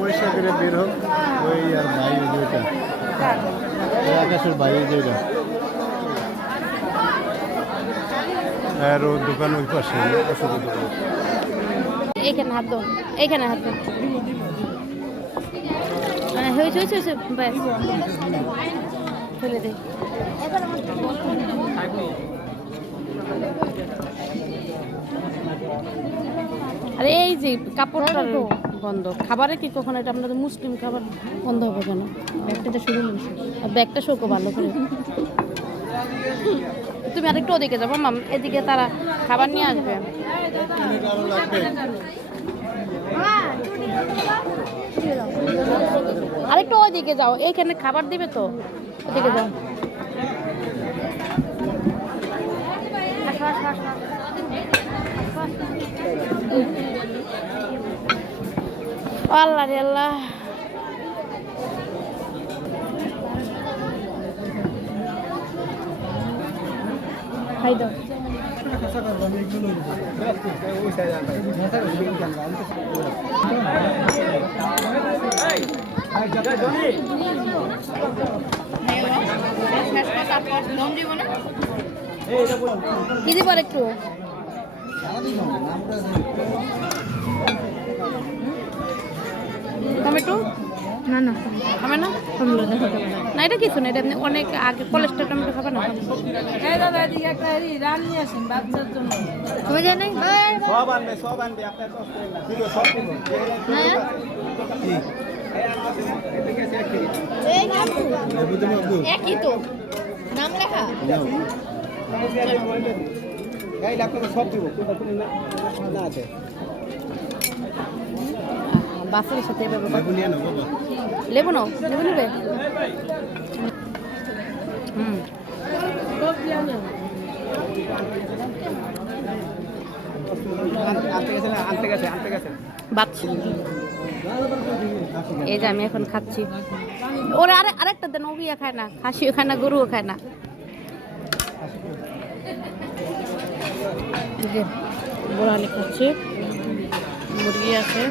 পরিষ্কার করে বের হোক ওই আর বাইরে যেটা আকাশের বাইরে যেটা আর ও দোকান ওই পাশে এইখানে হাত দাও, এইখানে হাত দাও। হয়েছে হয়েছে হয়েছে ব্যাস ফেলে দে। আরে এই যে কাপড়টা বন্ধ, খাবারে কি কখন এটা আমরা তো মুসলিম খাবার বন্ধ হবে কেন? ব্যাগটা শুরু ব্যাগটা শোকো ভালো করে। তুমি আরেকটু ওদিকে যাবো মাম, এদিকে তারা খাবার নিয়ে আসবে। আরেকটু ওদিকে যাও, এইখানে খাবার দিবে তো, ওদিকে যাও। আল্লাহ রে আল্লাহ, খাই দাও। কি দিব একটু? টমেটো না না খাবে না, না এটা কিছু না, এটা অনেক আগে কোলেস্ট্রল টমেটো খাবে না। তুমি জানি একই তো নাম লেখা বাসের সাথে লেবু নাও, লেবু নেবে? এই যে আমি এখন খাচ্ছি, ওরা আরেকটা দেন, ওগিয়া খায় না, খাসিও খায় না, গরুও খায় না। বোরালি খাচ্ছি, মুরগি আছে।